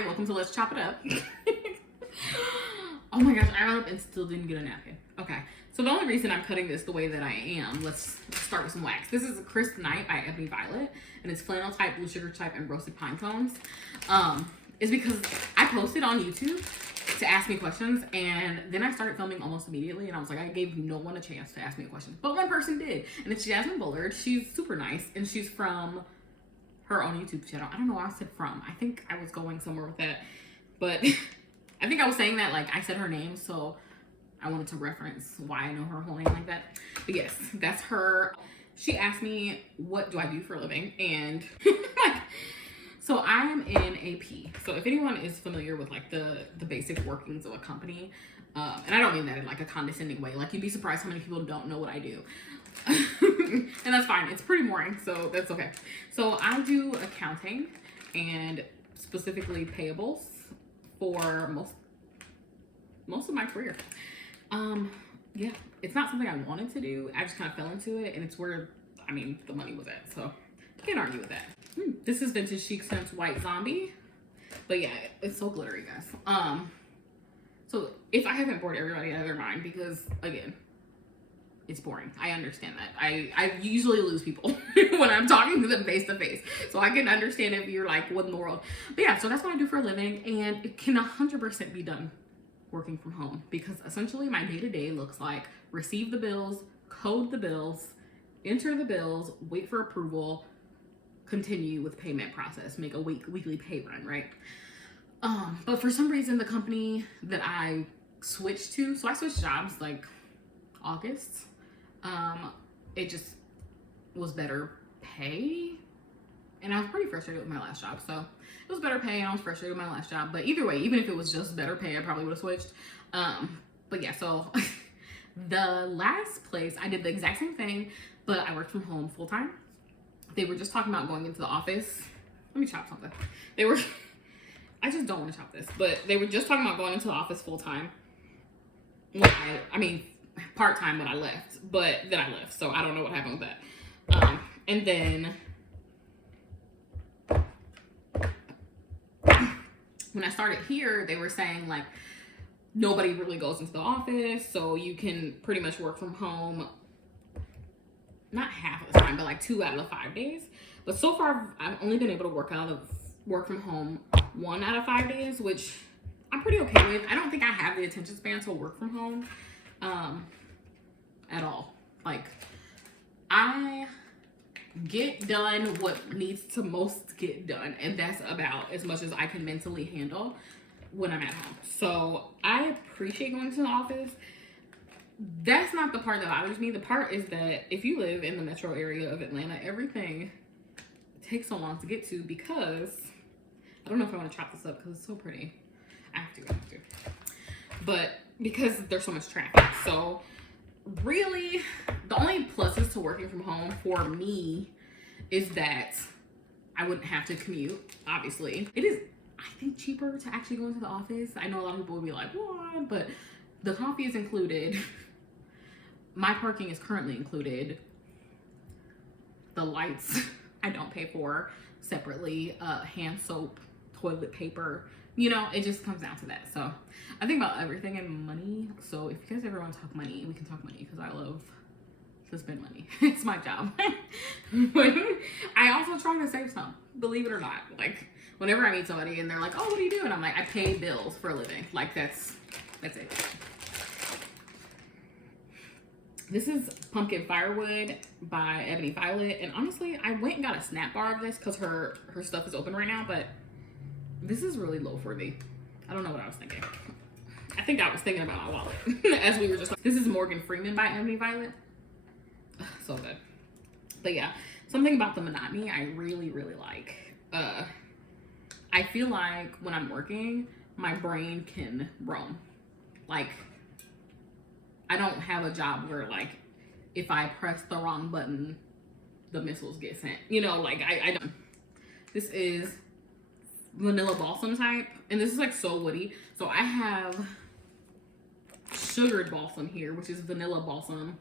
Hi, welcome to Let's Chop It Up. Oh my gosh, I got up and still didn't get a napkin. Okay, so the only reason I'm cutting this the way that I am, let's start with some wax. This is a Crisp Night by Ebony Violet, and it's flannel type, blue sugar type, and roasted pine cones. Is because I posted on YouTube to ask me questions, and then I started filming almost immediately, and I was like, I gave no one a chance to ask me a question, but one person did, and it's Jasmine Bullard. She's super nice, and she's from her own YouTube channel. I don't know why I said from. I think I was going somewhere with that, but I think I was saying that like I said her name, so I wanted to reference why I know her whole name like that. But yes, that's her. She asked me, what do I do for a living? And like, so I'm in AP. So if anyone is familiar with like the basic workings of a company, and I don't mean that in like a condescending way, like you'd be surprised how many people don't know what I do. And that's fine. It's pretty boring, so that's okay. So I do accounting and specifically payables for most of my career. Yeah, it's not something I wanted to do. I just kind of fell into it, and it's where, I mean, the money was at, so can't argue with that. This is Vintage Chic Scents White Zombie, but yeah, it's so glittery, guys. So if I haven't bored everybody out of their mind, because again, it's boring. I understand that. I usually lose people when I'm talking to them face to face. So I can understand if you're like, what in the world? But yeah, so that's what I do for a living, and it can 100% be done working from home, because essentially my day-to-day looks like receive the bills, code the bills, enter the bills, wait for approval, continue with payment process, make a weekly pay run, right? But for some reason, the company that I switched to, so I switched jobs like August. It just was better pay, and I was pretty frustrated with my last job. So it was better pay, and I was frustrated with my last job. But either way, even if it was just better pay, I probably would have switched. But yeah, so the last place I did the exact same thing, but I worked from home full time. They were just talking about going into the office. Let me chop something. I just don't want to chop this, but they were just talking about going into the office full time. I mean, part-time when I left, but then I left, so I don't know what happened with that. And then when I started here, they were saying like nobody really goes into the office, so you can pretty much work from home, not half of the time, but like 2 out of the 5 days. But so far I've only been able to work from home 1 out of 5 days, which I'm pretty okay with. I don't think I have the attention span to work from home at all. Like, I get done what needs to most get done, and that's about as much as I can mentally handle when I'm at home. So I appreciate going to the office. That's not the part that bothers me. The part is that if you live in the metro area of Atlanta, everything takes so long to get to, because I don't know if I want to chop this up because it's so pretty. I have to. But because there's so much traffic. So really, the only pluses to working from home for me is that I wouldn't have to commute, obviously. It is, I think, cheaper to actually go into the office. I know a lot of people will be like, what? But the coffee is included. My parking is currently included. The lights I don't pay for separately. Hand soap, toilet paper. You know, it just comes down to that. So I think about everything and money. So if you guys ever want to talk money, we can talk money, because I love to spend money. It's my job. But I also try to save some, believe it or not. Like, whenever I meet somebody and they're like, oh, what do you do? And I'm like, I pay bills for a living. Like, that's it. This is Pumpkin Firewood by Ebony Violet. And honestly, I went and got a snap bar of this because her stuff is open right now, but this is really low for me. I don't know what I was thinking. I think I was thinking about my wallet as we were just like, this is Morgan Freeman by Ebony Violet. So good. But yeah, something about the monotony I really, really like. I feel like when I'm working, my brain can roam. Like, I don't have a job where like, if I press the wrong button, the missiles get sent. You know, like I don't. This is vanilla balsam type, and this is like so woody. So I have sugared balsam here, which is vanilla balsam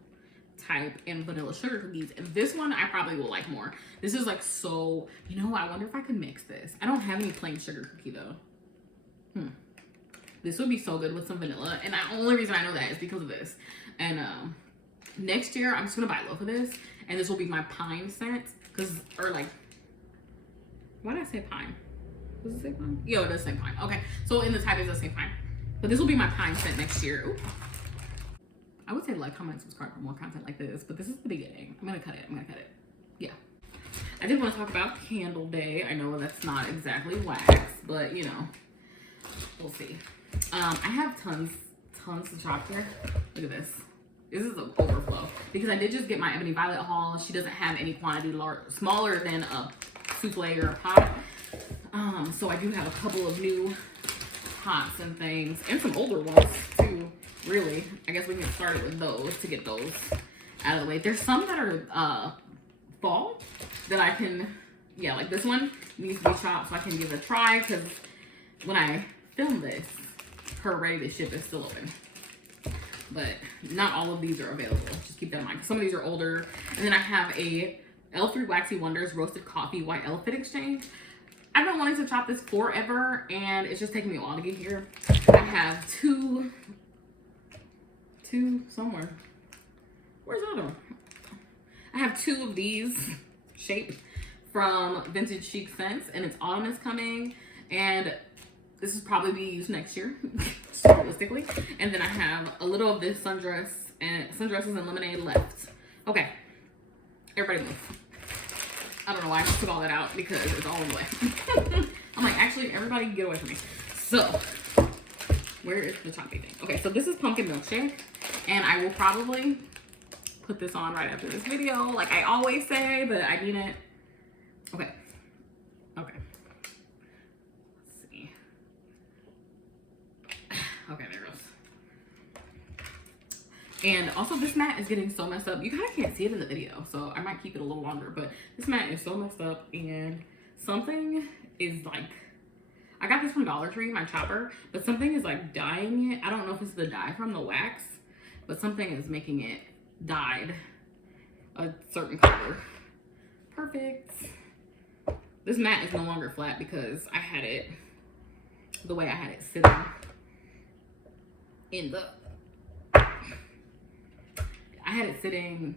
type, and vanilla sugar cookies, and this one I probably will like more. This is like so, you know, I wonder if I could mix this. I don't have any plain sugar cookie though. This would be so good with some vanilla. And the only reason I know that is because of this. And next year, I'm just going to buy a loaf of this. And this will be my pine scent. Or like, why did I say pine? Does it say pine? Yo, it does say pine. Okay. So in the title, it does say pine. But this will be my pine scent next year. Ooh. I would say like, comment, subscribe for more content like this. But this is the beginning. I'm going to cut it. Yeah. I did want to talk about Candle Day. I know that's not exactly wax. But, you know, we'll see. I have tons to chop here. Look at this. This is an overflow because I did just get my Ebony Violet haul. She doesn't have any quantity smaller than a souffle or a pot. So I do have a couple of new pots and things and some older ones too. Really, I guess we can get started with those to get those out of the way. There's some that are fall that I can, yeah, like this one needs to be chopped so I can give it a try because when I film this, her ready to ship is still open. But not all of these are available. Just keep that in mind. Some of these are older. And then I have a L3 Waxy Wonders Roasted Coffee White Elephant Exchange. I've been wanting to chop this forever, and it's just taking me a while to get here. I have two somewhere. Where's the other one? I have two of these shaped from Vintage Chic Scents, and it's autumn is coming, and this is probably be used next year, realistically. And then I have a little of this sundresses and lemonade left. Okay, everybody move. I don't know why I took all that out because it's all in the way. I'm like, actually, everybody get away from me. So, where is the choppy thing? Okay, so this is pumpkin milkshake, and I will probably put this on right after this video, like I always say, but I need it. Okay. Okay, there it goes. And also this mat is getting so messed up. You kind of can't see it in the video, so I might keep it a little longer, but this mat is so messed up and something is like, I got this from Dollar Tree, my chopper, but something is like dyeing it. I don't know if it's the dye from the wax, but something is making it dyed a certain color. Perfect. This mat is no longer flat because I had it the way I had it sitting in the, I had it sitting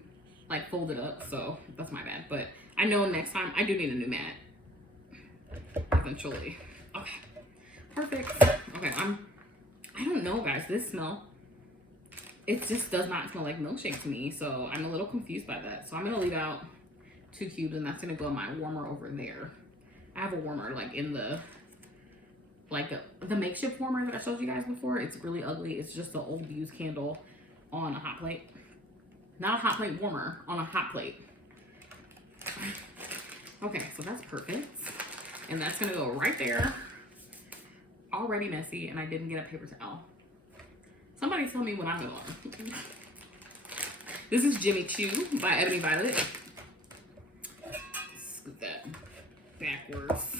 like folded up, so that's my bad. But I know next time I do need a new mat eventually. Okay, perfect. Okay, I don't know, guys. This smell, it just does not smell like milkshake to me, so I'm a little confused by that. So I'm gonna leave out 2 cubes, and that's gonna go in my warmer over there. I have a warmer like in the the makeshift warmer that I showed you guys before. It's really ugly. It's just the old used candle on a hot plate. Not a hot plate warmer, on a hot plate. Okay, so that's perfect. And that's gonna go right there. Already messy, and I didn't get a paper towel. Somebody tell me when I'm gonna learn. This is Jimmy Choo by Ebony Violet. Scoot that backwards.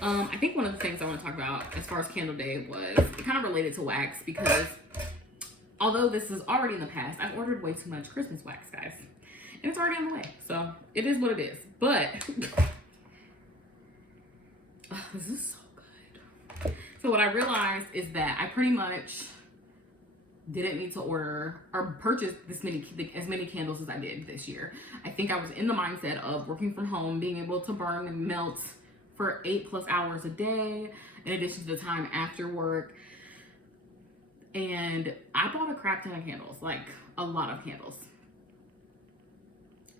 I think one of the things I want to talk about as far as Candle Day was it kind of related to wax because although this is already in the past, I've ordered way too much Christmas wax, guys. And it's already on the way. So it is what it is. But this is so good. So what I realized is that I pretty much didn't need to order or purchase as many candles as I did this year. I think I was in the mindset of working from home, being able to burn and melt for 8+ hours a day, in addition to the time after work. And I bought a crap ton of candles, like a lot of candles.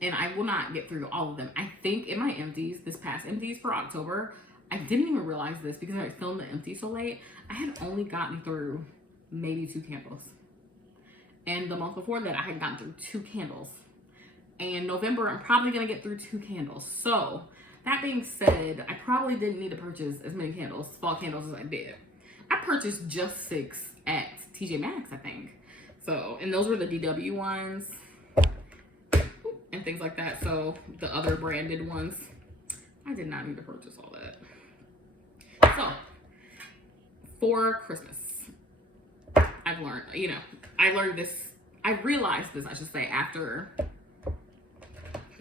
And I will not get through all of them. I think in my empties, this past empties for October, I didn't even realize this because I filmed the empty so late. I had only gotten through maybe 2 candles. And the month before that, I had gotten through 2 candles. And November, I'm probably gonna get through 2 candles. So that being said, I probably didn't need to purchase as many candles, fall candles, as I did. I purchased just 6 at TJ Maxx, I think. So, and those were the DW ones and things like that. So the other branded ones, I did not need to purchase all that. So for Christmas, I've learned, I realized this, I should say,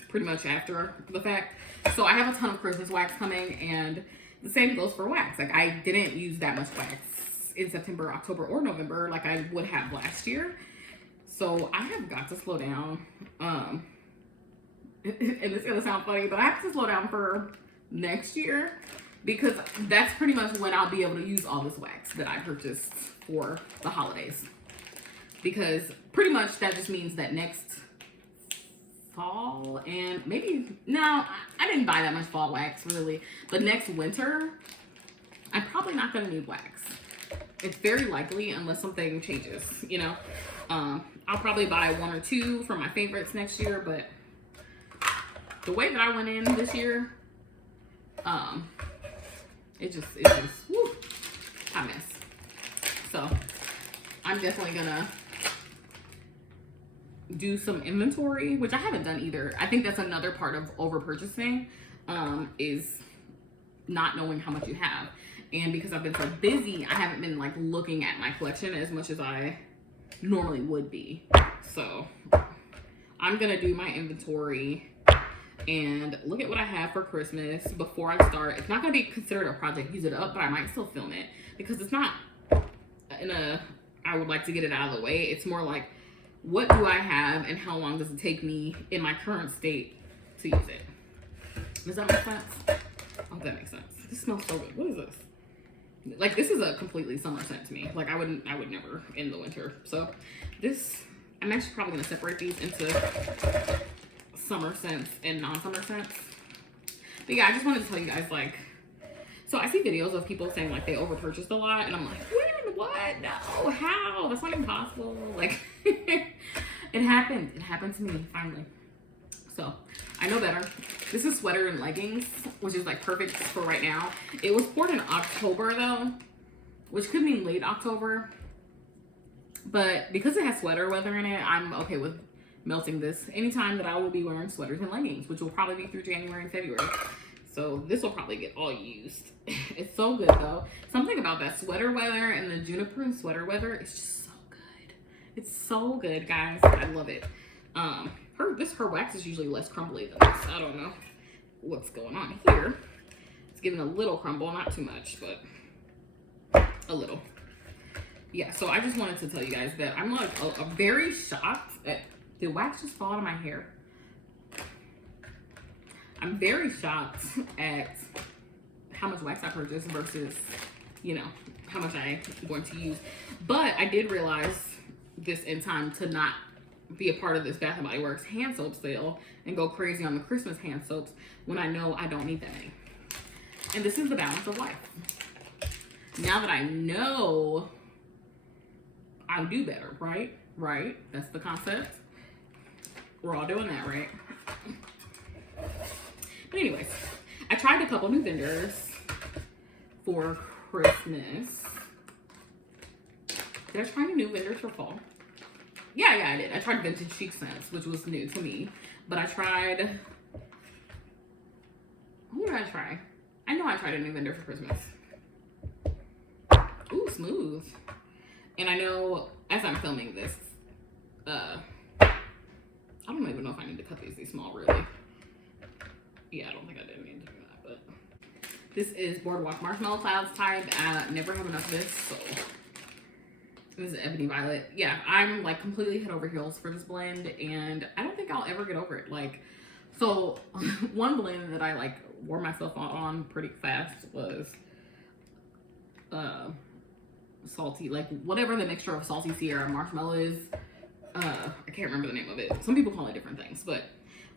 pretty much after the fact. So I have a ton of Christmas wax coming, and The same goes for wax. Like, I didn't use that much wax in September, October, or November like I would have last year. So I have got to slow down. And it's gonna sound funny, but I have to slow down for next year, because that's pretty much when I'll be able to use all this wax that I purchased for the holidays. Because pretty much that just means that next fall, and maybe, no, I didn't buy that much fall wax really, but next winter, I'm probably not gonna need wax. It's very likely, unless something changes, you know. I'll probably buy 1 or 2 for my favorites next year, but the way that I went in this year, it just, woo, hot mess. So I'm definitely gonna do some inventory, which I haven't done either. I think that's another part of over purchasing, is not knowing how much you have. And because I've been so busy, I haven't been like looking at my collection as much as I normally would be. So I'm gonna do my inventory and look at what I have for Christmas before I start. It's not gonna be considered a project use it up, but I might still film it, because it's not I would like to get it out of the way. It's more like, what do I have and how long does it take me in my current state to use it? Does that make sense? Oh, that makes sense. This smells so good. What is this? Like, this is a completely summer scent to me. Like, I would never in the winter. So this, I'm actually probably gonna separate these into summer scents and non-summer scents. But yeah, I just wanted to tell you guys, like, so I see videos of people saying like they over purchased a lot, and I'm like, what? No, how? That's not even possible. Like, it happened. It happened to me finally. So I know better. This is sweater and leggings, which is like perfect for right now. It was poured in October though, which could mean late October. But because it has sweater weather in it, I'm okay with melting this anytime that I will be wearing sweaters and leggings, which will probably be through January and February. So this will probably get all used. It's so good though. Something about that sweater weather and the juniper and sweater weather, it's just so good. It's so good, guys. I love it. Her wax is usually less crumbly than this. I don't know what's going on here. It's giving a little crumble, not too much, but a little. Yeah, so I just wanted to tell you guys that I'm like a very shocked at, did wax just fall out of my hair? I'm very shocked at how much wax I purchased versus, you know, how much I'm going to use. But I did realize this in time to not be a part of this Bath & Body Works hand soap sale and go crazy on the Christmas hand soaps when I know I don't need that many. And this is the balance of life. Now that I know, I'll do better, right? Right? That's the concept. We're all doing that, right? But anyways, I tried a couple new vendors for Christmas. Did I try any new vendors for fall? Yeah, I did. I tried Vintage Chic Scents, which was new to me. But I tried... Who did I try? I know I tried a new vendor for Christmas. Ooh, Smooth. And I know, as I'm filming this, I don't even know if I need to cut these small, really. Yeah, I don't think I did need to do that, but... This is Boardwalk Marshmallow Clouds type. I never have enough of this, so... This is Ebony Violet. Yeah, I'm like completely head over heels for this blend, and I don't think I'll ever get over it. Like, so one blend that I like wore myself on pretty fast was salty, like whatever the mixture of salty Sierra marshmallow is. I can't remember the name of it. Some people call it different things, but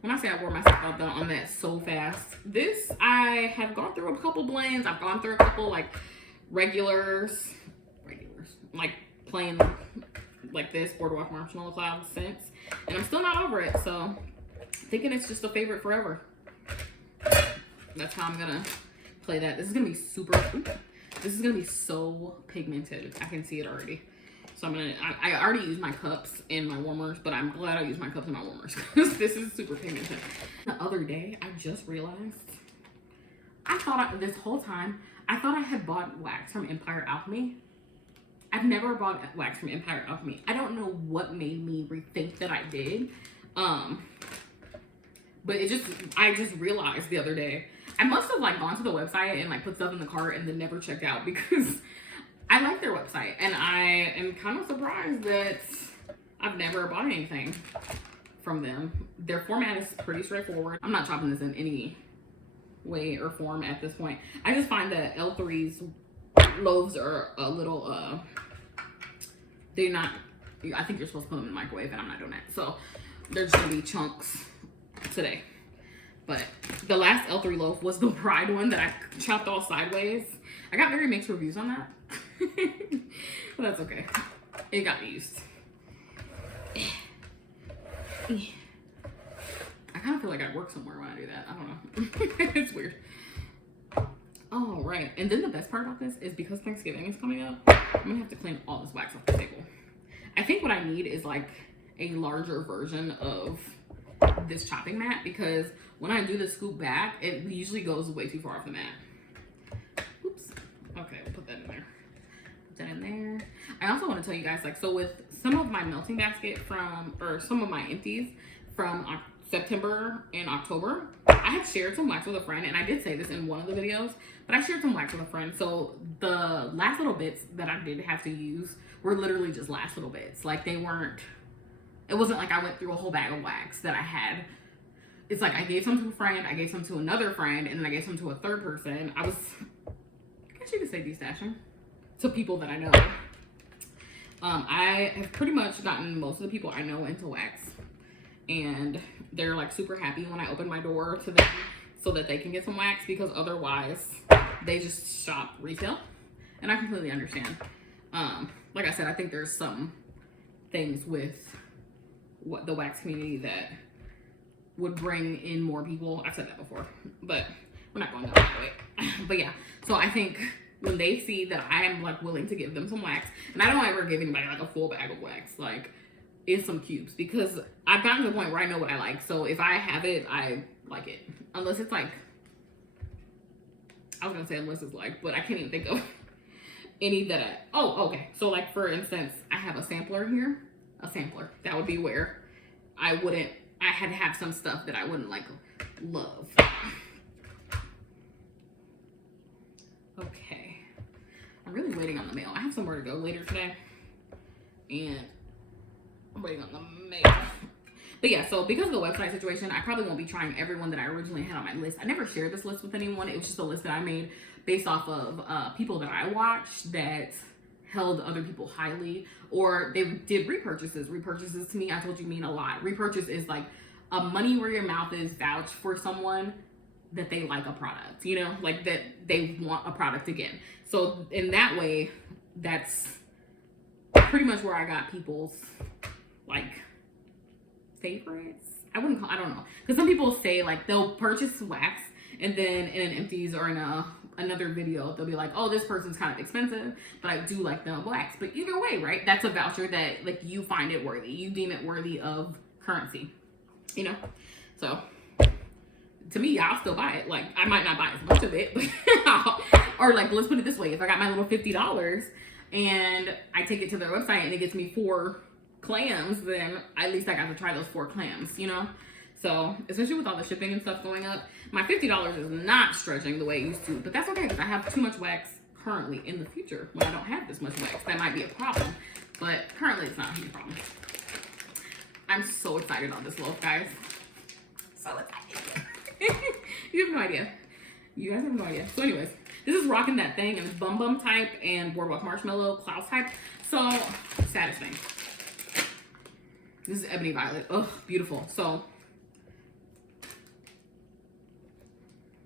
when I say I wore myself out on that so fast, this, I have gone through a couple blends. I've gone through a couple like regulars, like plain like this Boardwalk Marshmallow Cloud scents, and I'm still not over it, so thinking it's just a favorite forever. That's how I'm gonna play that. This is gonna be super, this is gonna be so pigmented. I can see it already. So I'm gonna, I already used my cups and my warmers, but I'm glad I used my cups and my warmers because this is super pigmented. The other day, I just realized, I thought this whole time, I thought I had bought wax from Empire Alchemy. I've never bought wax from Empire Alchemy. I don't know what made me rethink that I did. But I just realized the other day, I must have like gone to the website and like put stuff in the cart and then never checked out, because I like their website and I am kind of surprised that I've never bought anything from them. Their format is pretty straightforward. I'm not chopping this in any way or form at this point. I just find that L3's loaves are a little, they're not, I think you're supposed to put them in the microwave and I'm not doing that. So they're just gonna be chunks today. But the last L3 loaf was the bride one that I chopped all sideways. I got very mixed reviews on that. But that's okay. It got used. I kind of feel like I work somewhere when I do that. I don't know. It's weird. All right. And then the best part about this is because Thanksgiving is coming up, I'm going to have to clean all this wax off the table. I think what I need is like a larger version of this chopping mat, because when I do the scoop back, it usually goes way too far off the mat. Oops. Okay, we'll put that in there. Put that in there. I also want to tell you guys, like, so with some of my melting basket from, or some of my empties from September and October, I had shared some wax with a friend, and I did say this in one of the videos, but I shared some wax with a friend. So the last little bits that I did have to use were literally just last little bits. Like, they weren't, it wasn't like I went through a whole bag of wax that I had. It's like I gave some to a friend, I gave some to another friend, and then I gave some to a third person. I guess you could say destashing to people that I know. I have pretty much gotten most of the people I know into wax, and they're like super happy when I open my door to them so that they can get some wax, because otherwise they just shop retail, and I completely understand. Like I said, I think there's some things with what the wax community that would bring in more people. I've said that before, but we're not going down that way. But yeah, so I think when they see that I am like willing to give them some wax, and I don't ever give anybody like a full bag of wax, like it's some cubes, because I've gotten to the point where I know what I like. So if I have it, I like it. Unless it's like, I was gonna say unless it's like, but I can't even think of any that oh, okay. So like, for instance, I have a sampler here. A sampler. That would be where I had to have some stuff that I wouldn't like love. Okay. I'm really waiting on the mail. I have somewhere to go later today, and I'm waiting on the mail. But yeah, so because of the website situation, I probably won't be trying everyone that I originally had on my list. I never shared this list with anyone. It was just a list that I made based off of people that I watched that held other people highly, or they did repurchases. Repurchases to me, I told you, mean a lot. Repurchase is like a money where your mouth is vouch for someone that they like a product, you know, like that they want a product again. So in that way, that's pretty much where I got people's like favorites. I don't know. Because some people say like they'll purchase wax and then in an empties or in another video, they'll be like, oh, this person's kind of expensive, but I do like the wax. But either way, right? That's a voucher that like you find it worthy. You deem it worthy of currency, you know? So to me, I'll still buy it. Like, I might not buy as much of it, but or like, let's put it this way. If I got my little $50 and I take it to their website and it gets me 4 clams, then at least I got to try those 4 clams, you know? So, especially with all the shipping and stuff going up, my $50 is not stretching the way it used to, but that's okay because I have too much wax currently. In the future, when I don't have this much wax, that might be a problem, but currently it's not a huge problem. I'm so excited on this loaf, guys. So excited. You have no idea. You guys have no idea. So anyways, this is Rockin' That Thing, and it's Bum Bum type and Boardwalk Marshmallow Klaus type. So, saddest thing. This is Ebony Violet. Oh, beautiful. So,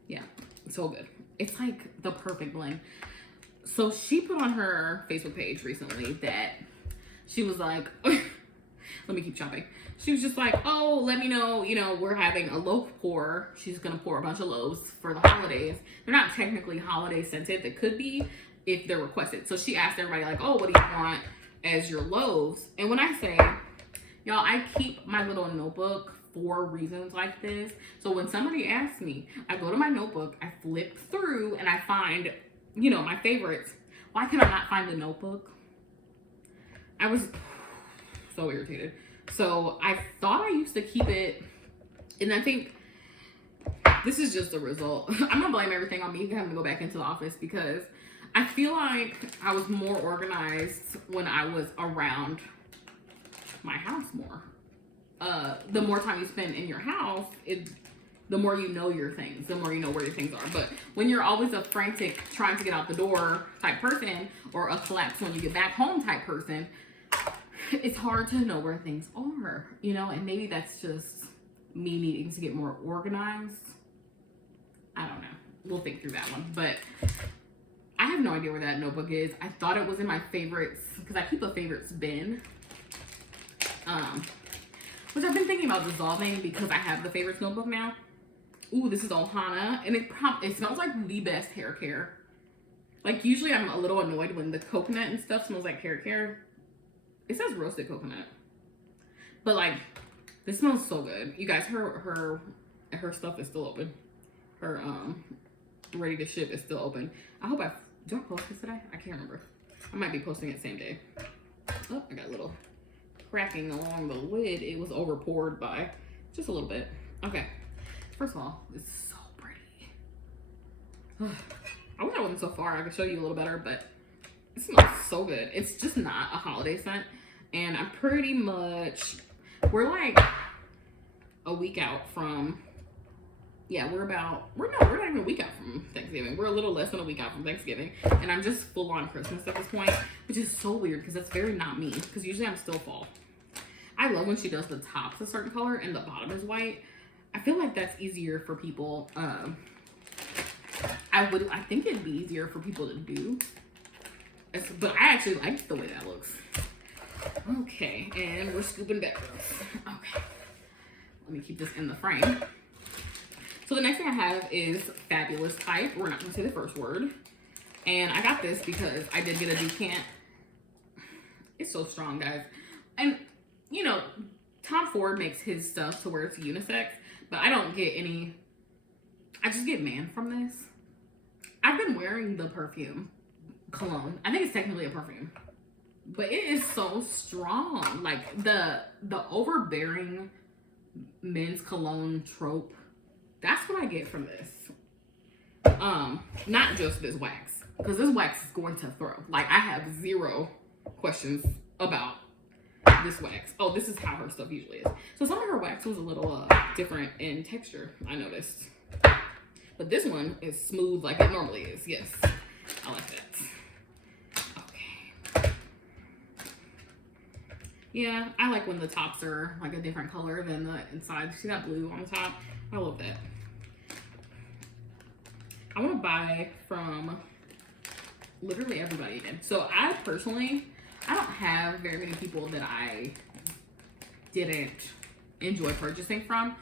yeah, it's so good. It's like the perfect blend. So she put on her Facebook page recently that she was like, let me keep chopping. She was just like, oh, let me know, you know, we're having a loaf pour. She's going to pour a bunch of loaves for the holidays. They're not technically holiday scented. They could be if they're requested. So she asked everybody like, oh, what do you want as your loaves? And when I say, y'all, I keep my little notebook for reasons like this. So when somebody asks me, I go to my notebook, I flip through, and I find, you know, my favorites. Why can I not find the notebook? I was so irritated. So I thought I used to keep it, and I think This is just a result. I'm gonna blame everything on me having to go back into the office because I feel like I was more organized when I was around my house more. The more time you spend in your house, the more you know your things, the more you know where your things are. But when you're always a frantic, trying to get out the door type person, or a collapse when you get back home type person, it's hard to know where things are, you know? And maybe that's just me needing to get more organized. I don't know. We'll think through that one. But I have no idea where that notebook is. I thought it was in my favorites because I keep a favorites bin. Which I've been thinking about dissolving because I have the favorites notebook now. Ooh, this is Ohana, and it smells like the best hair care. Like, usually I'm a little annoyed when the coconut and stuff smells like hair care. It says roasted coconut, but like, this smells so good. You guys, her stuff is still open. Her ready to ship is still open. I hope do I post this today? I can't remember. I might be posting it same day. Oh, I got a little cracking along the lid. It was over poured by just a little bit. Okay, first of all, it's so pretty. I wish I wasn't so far. I could show you a little better, but it smells so good. It's just not a holiday scent, and I'm pretty much, we're like a week out from, yeah, we're not even a week out from Thanksgiving. We're a little less than a week out from Thanksgiving, and I'm just full on Christmas at this point, which is so weird because that's very not me, because usually I'm still fall. I love when she does the tops a certain color and the bottom is white. I feel like that's easier for people. I think it'd be easier for people to do. But I actually like the way that looks. Okay, and we're scooping backwards. Okay, let me keep this in the frame. So the next thing I have is Fabulous Type. We're not gonna say the first word. And I got this because I did get a decant. It's so strong, guys. And you know, Tom Ford makes his stuff to where it's unisex, but I don't get any, I just get man from this. I've been wearing the perfume cologne. I think it's technically a perfume, but it is so strong. Like the overbearing men's cologne trope, that's what I get from this. Not just this wax, because this wax is going to throw. Like, I have zero questions about this wax. Oh, this is how her stuff usually is. So some of her wax was a little different in texture, I noticed. But this one is smooth like it normally is. Yes, I like that. Okay. Yeah, I like when the tops are like a different color than the inside. See that blue on the top? I love that. I want to buy from literally everybody again. So I personally, I don't have very many people that I didn't enjoy purchasing from,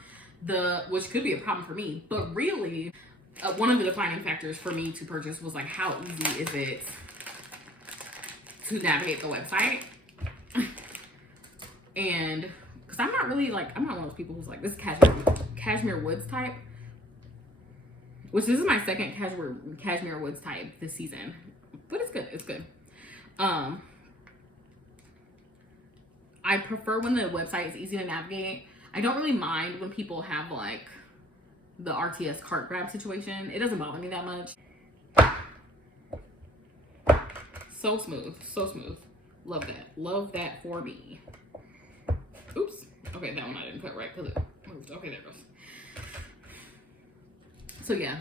which could be a problem for me. But really, one of the defining factors for me to purchase was like, how easy is it to navigate the website? And because I'm not really like, I'm not one of those people who's like, this is cashmere woods type, which this is my second cashmere woods type this season, but it's good. It's good. I prefer when the website is easy to navigate. I don't really mind when people have like the RTS cart grab situation. It doesn't bother me that much. So smooth, so smooth. Love that. Love that for me. Oops. Okay, that one I didn't cut right because it moved. Okay, there it goes. So yeah.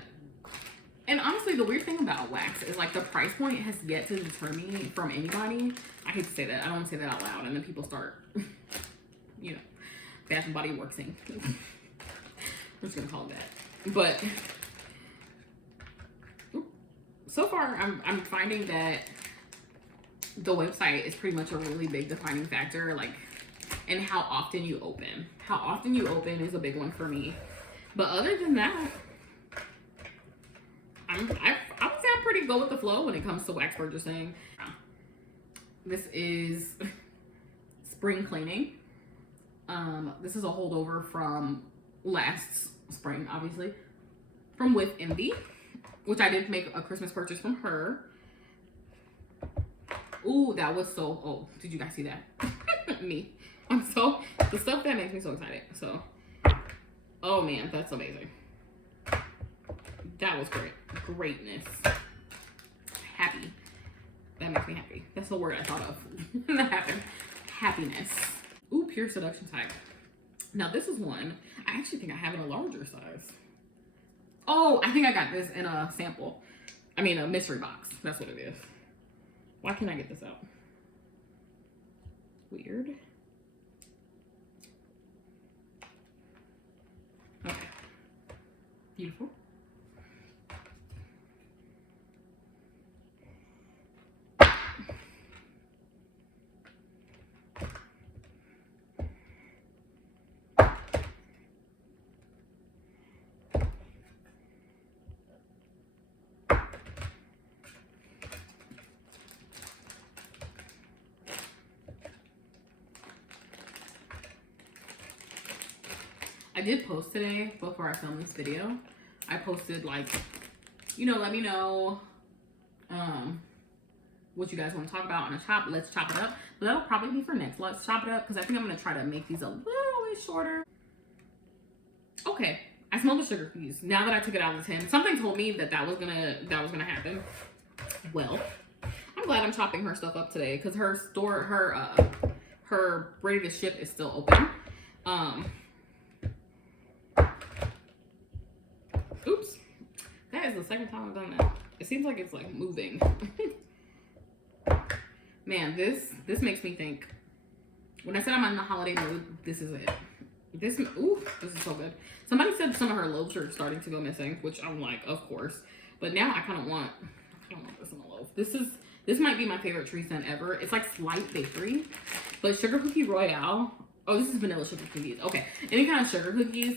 And honestly, the weird thing about wax is like the price point has yet to deter me from anybody. I hate to say that. I don't want to say that out loud, and then people start, you know, Bath and Body Worksing. I'm just gonna call it that. But so far, I'm finding that the website is pretty much a really big defining factor, like, and how often you open. How often you open is a big one for me. But other than that, I would say I'm pretty go with the flow when it comes to wax purchasing. This is spring cleaning. This is a holdover from last spring, obviously, from With Envy, which I did make a Christmas purchase from her. Ooh, that was so, oh, did you guys see that? Me. The stuff that makes me so excited. So, oh man, that's amazing. That was great. Greatness. Happy. That makes me happy. That's the word I thought of. That happened. Happiness. Ooh, pure seduction type. Now this is one, I actually think I have in a larger size. Oh, I think I got this in a sample. I mean, a mystery box. That's what it is. Why can't I get this out? Weird. Okay. Beautiful. I did post today before I filmed this video. I posted like, you know, let me know what you guys want to talk about on a chop. Let's chop it up. But that'll probably be for next. Let's chop it up because I think I'm gonna try to make these a little bit shorter. Okay, I smell the sugar cookies. Now that I took it out of the tin, something told me that that was gonna happen. Well, I'm glad I'm chopping her stuff up today because her store, her ready to ship is still open. Oops, that is the second time I've done that. It seems like it's like moving. Man, this makes me think. When I said I'm in the holiday mood, this is it. This is so good. Somebody said some of her loaves are starting to go missing, which I'm like, of course. But now I kind of want this in a loaf. This might be my favorite tree scent ever. It's like slight bakery, but sugar cookie royale. Oh, this is vanilla sugar cookies. Okay, any kind of sugar cookies.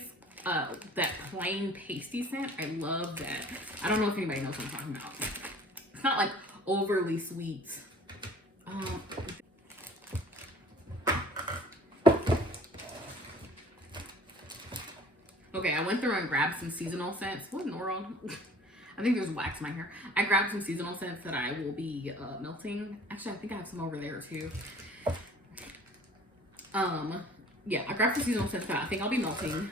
That plain pasty scent, I love that. I don't know if anybody knows what I'm talking about. It's not like overly sweet. Okay, I went through and grabbed some seasonal scents. What in the world? I think there's wax in my hair. I grabbed some seasonal scents that I will be melting. Actually, I think I have some over there too. Yeah, I grabbed some seasonal scents that I think I'll be melting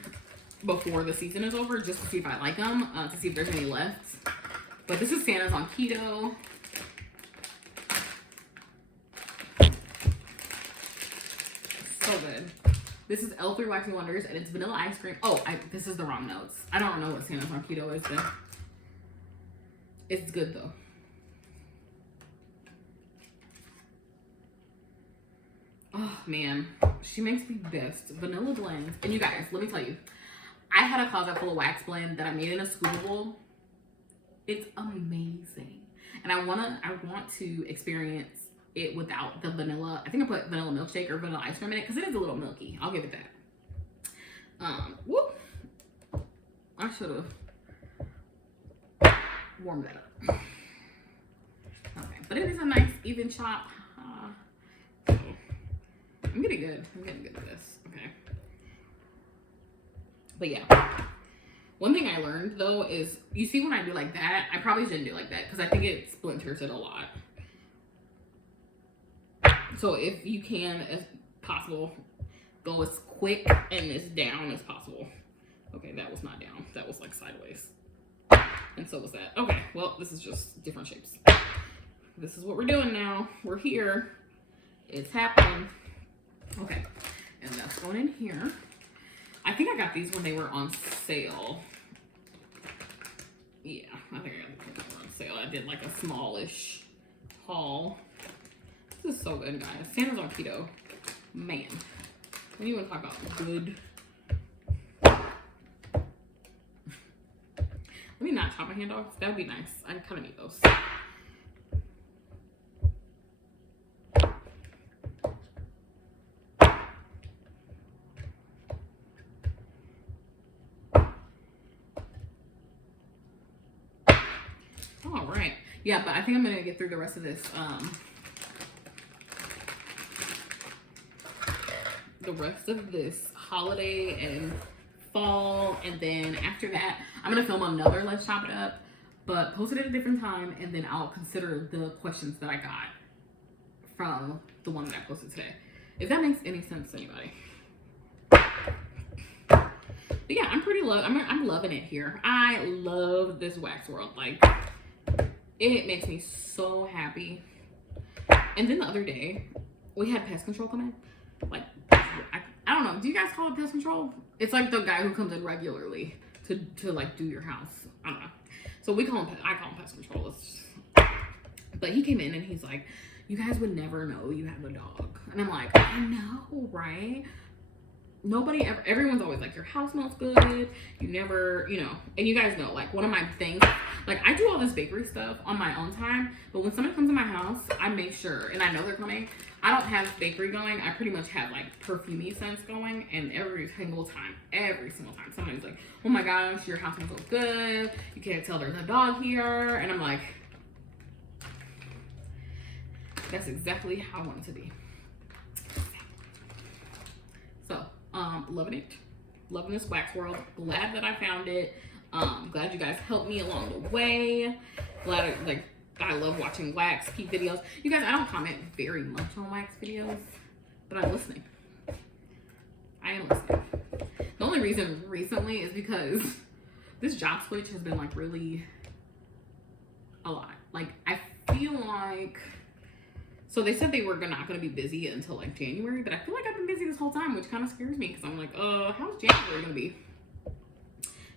before the season is over, just to see if I like them, to see if there's any left. But this is Santa's on keto. So good. This is L3 Waxing Wonders, and it's vanilla ice cream. Oh, this is the wrong notes. I don't know what Santa's on keto is, but it's good though. Oh man, she makes the best vanilla blends. And you guys, let me tell you, I had a closet full of wax blend that I made in a scoopable. It's amazing. And I want to experience it without the vanilla. I think I put vanilla milkshake or vanilla ice cream in it because it is a little milky. I'll give it that. Whoop. I should have warmed that up. Okay, but it is a nice even chop. I'm getting good. I'm getting good at this. Okay. But yeah. One thing I learned though is, you see when I do like that, I probably shouldn't do like that because I think it splinters it a lot. So if you can, as possible, go as quick and as down as possible. Okay, that was not down. That was like sideways. And so was that. Okay, well, this is just different shapes. This is what we're doing now. We're here. It's happening. Okay, and that's going in here. I think I got these when they were on sale. Yeah, I think I got them when they were on sale. I did like a smallish haul. This is so good, guys. Santa's on keto. Man, when you want to talk about good. Let me not chop my hand off. That would be nice. I kind of need those. All right. Yeah, but I think I'm going to get through the rest of this. The rest of this holiday and fall, and then after that I'm gonna film another Let's Chop It Up, but post it at a different time, and then I'll consider the questions that I got from the one that I posted today, if that makes any sense to anybody. But But yeah, I'm loving it here. I love this wax world. Like, it makes me so happy. And then the other day, we had pest control come in. Like, I don't know. Do you guys call it pest control? It's like the guy who comes in regularly to like do your house. I don't know. So I call him pest control. But he came in and he's like, you guys would never know you have a dog. And I'm like, I know, right? Everyone's always like, your house smells good. You never, and you guys know, like, one of my things, like, I do all this bakery stuff on my own time, but when somebody comes to my house, I make sure, and I know they're coming, I don't have bakery going. I pretty much have, like, perfumey scents going, and every single time, somebody's like, oh my gosh, your house smells so good. You can't tell there's a dog here. And I'm like, that's exactly how I want it to be. So, loving it. Loving this wax world. Glad that I found it. Glad you guys helped me along the way. I love watching wax keep videos. You guys, I don't comment very much on wax videos, but I'm listening. I am listening. The only reason recently is because this job switch has been like really a lot. Like, I feel like, so they said they were not going to be busy until like January, but I feel like I've been busy this whole time, which kind of scares me because I'm like, how's January going to be?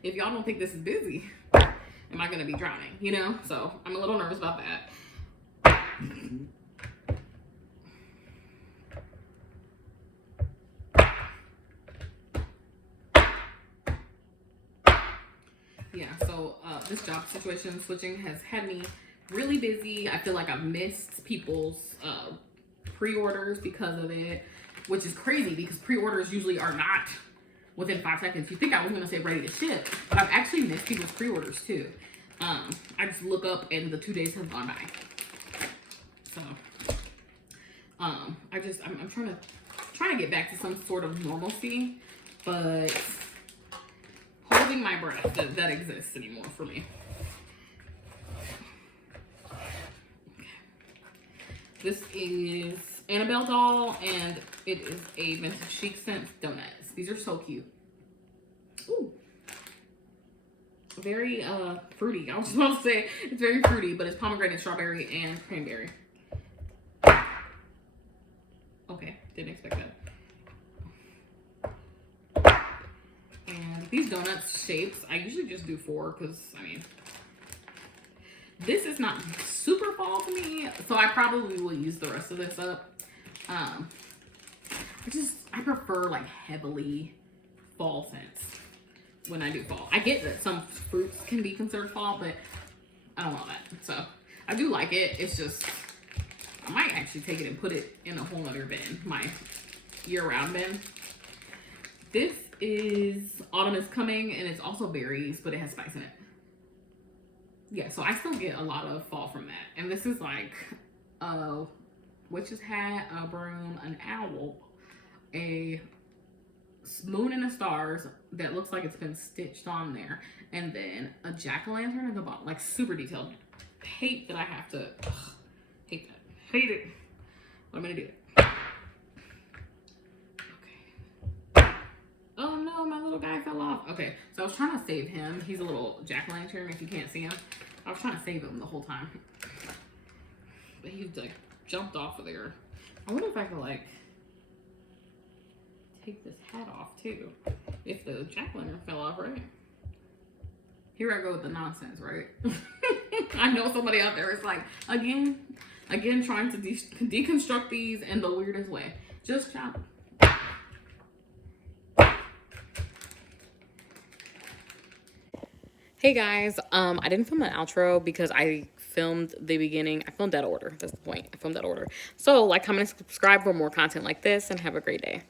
If y'all don't think this is busy, am I going to be drowning, So I'm a little nervous about that. Yeah, so this job situation switching has had me really busy. I feel like I've missed people's pre-orders because of it, which is crazy because pre-orders usually are not within 5 seconds. You think I was going to say ready to ship, but I've actually missed people's pre-orders too. I just look up and the 2 days have gone by. So I'm trying to get back to some sort of normalcy, but holding my breath that exists anymore for me. This is Annabelle doll, and it is a Vintage Chic scent donuts. These are so cute. Ooh. Very fruity. I was supposed to say it's very fruity, but it's pomegranate, strawberry, and cranberry. Okay, didn't expect that. And these donuts shapes, I usually just do 4 because, this is not super fall to me, so I probably will use the rest of this up. I prefer like heavily fall scents when I do fall. I get that some fruits can be considered fall, but I don't want that. So I do like it. It's just, I might actually take it and put it in a whole other bin, my year-round bin. This is Autumn is Coming, and it's also berries, but it has spice in it. Yeah, so I still get a lot of fall from that. And this is like a witch's hat, a broom, an owl, a moon and the stars that looks like it's been stitched on there, and then a jack-o'-lantern at the bottom, like super detailed. Hate that I have to, hate that, hate it. But I'm gonna do it. Okay. Oh no, my little guy fell off. Okay, so I was trying to save him. He's a little jack-o'-lantern if you can't see him. I was trying to save him the whole time. But he like jumped off of there. I wonder if I could like take this hat off too. If the jack-o'-lantern fell off, right? Here I go with the nonsense, right? I know somebody out there is like, again trying to deconstruct these in the weirdest way. Just chop. Hey guys, I didn't film an outro because I filmed the beginning. I filmed that order. That's the point. I filmed that order. So like, comment, and subscribe for more content like this, and have a great day.